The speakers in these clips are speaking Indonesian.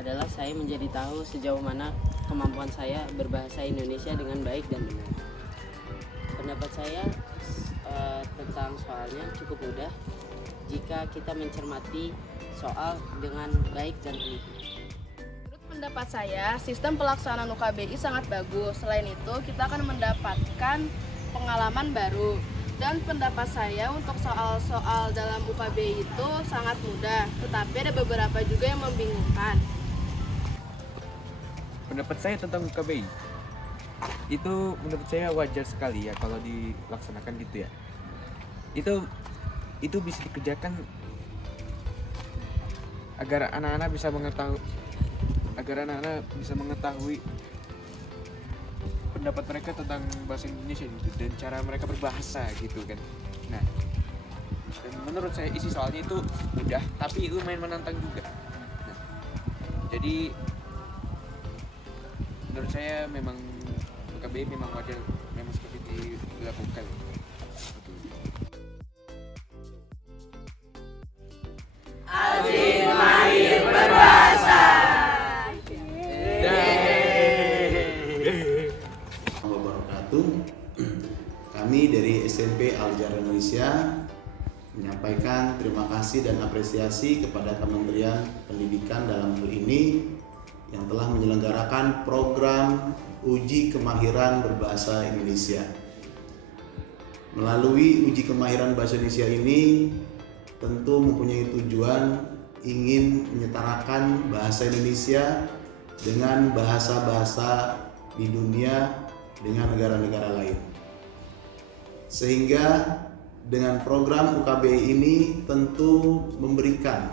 adalah saya menjadi tahu sejauh mana kemampuan saya berbahasa Indonesia dengan baik dan benar. Pendapat saya tentang soalnya cukup mudah jika kita mencermati soal dengan baik dan teliti. Menurut pendapat saya, sistem pelaksanaan UKBI sangat bagus. Selain itu, kita akan mendapatkan pengalaman baru. Dan pendapat saya untuk soal-soal dalam UKBI itu sangat mudah, tetapi ada beberapa juga yang membingungkan. Pendapat saya tentang UKBI itu menurut saya wajar sekali ya kalau dilaksanakan gitu ya. Itu bisa dikerjakan agar anak-anak bisa mengetahui pendapat mereka tentang bahasa Indonesia gitu, dan cara mereka berbahasa gitu kan. Nah, dan menurut saya isi soalnya itu mudah tapi lumayan menantang juga. Nah, jadi menurut saya memang UKBI memang wajar, memang seperti dilakukan. Azin mahir berbahasa. Kami dari SMP Al-Jar Indonesia menyampaikan terima kasih dan apresiasi kepada Kementerian Pendidikan dalam hal ini yang telah menyelenggarakan program uji kemahiran berbahasa Indonesia. Melalui uji kemahiran bahasa Indonesia ini tentu mempunyai tujuan ingin menyetarakan bahasa Indonesia dengan bahasa-bahasa di dunia dengan negara-negara lain. Sehingga dengan program UKBI ini tentu memberikan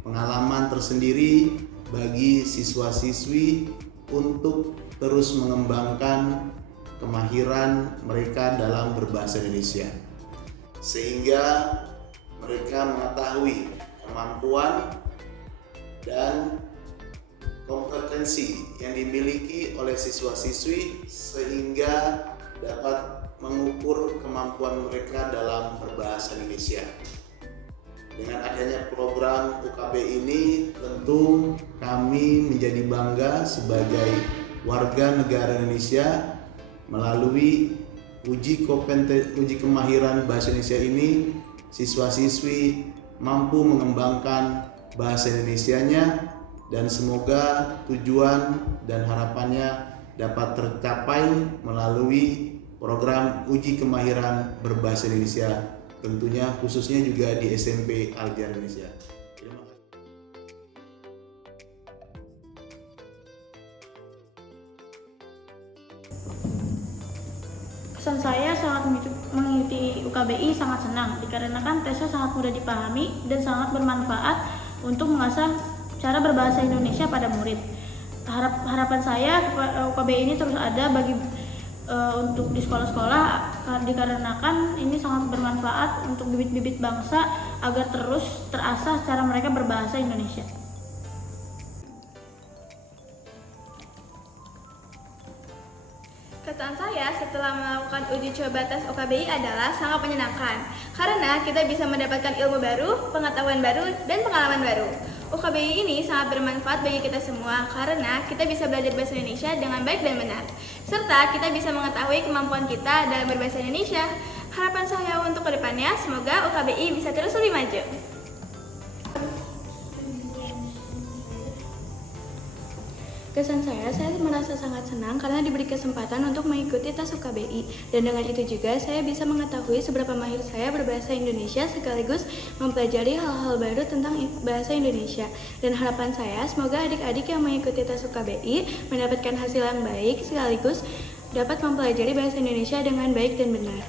pengalaman tersendiri bagi siswa-siswi untuk terus mengembangkan kemahiran mereka dalam berbahasa Indonesia. Sehingga mereka mengetahui kemampuan dan kompetensi yang dimiliki oleh siswa-siswi sehingga dapat mengukur kemampuan mereka dalam berbahasa Indonesia. Dengan adanya program UKBI ini tentu kami menjadi bangga sebagai warga negara Indonesia melalui uji kemahiran bahasa Indonesia ini siswa-siswi mampu mengembangkan bahasa Indonesianya dan semoga tujuan dan harapannya dapat tercapai melalui program uji kemahiran berbahasa Indonesia, tentunya khususnya juga di SMP Al-Jar Indonesia. Terima kasih. Kesan saya saat mengikuti UKBI sangat senang dikarenakan tesnya sangat mudah dipahami dan sangat bermanfaat untuk mengasah cara berbahasa Indonesia pada murid. Harapan saya UKBI ini terus ada untuk di sekolah-sekolah dikarenakan ini sangat bermanfaat untuk bibit-bibit bangsa agar terus terasah cara mereka berbahasa Indonesia. Kesan saya setelah melakukan uji coba tes UKBI adalah sangat menyenangkan karena kita bisa mendapatkan ilmu baru, pengetahuan baru, dan pengalaman baru. UKBI ini sangat bermanfaat bagi kita semua karena kita bisa belajar bahasa Indonesia dengan baik dan benar, serta kita bisa mengetahui kemampuan kita dalam berbahasa Indonesia. Harapan saya untuk kedepannya, semoga UKBI bisa terus lebih maju. Kesan saya merasa sangat senang karena diberi kesempatan untuk mengikuti tes UKBI, dan dengan itu juga saya bisa mengetahui seberapa mahir saya berbahasa Indonesia sekaligus mempelajari hal-hal baru tentang bahasa Indonesia. Dan harapan saya semoga adik-adik yang mengikuti tes UKBI mendapatkan hasil yang baik sekaligus dapat mempelajari bahasa Indonesia dengan baik dan benar.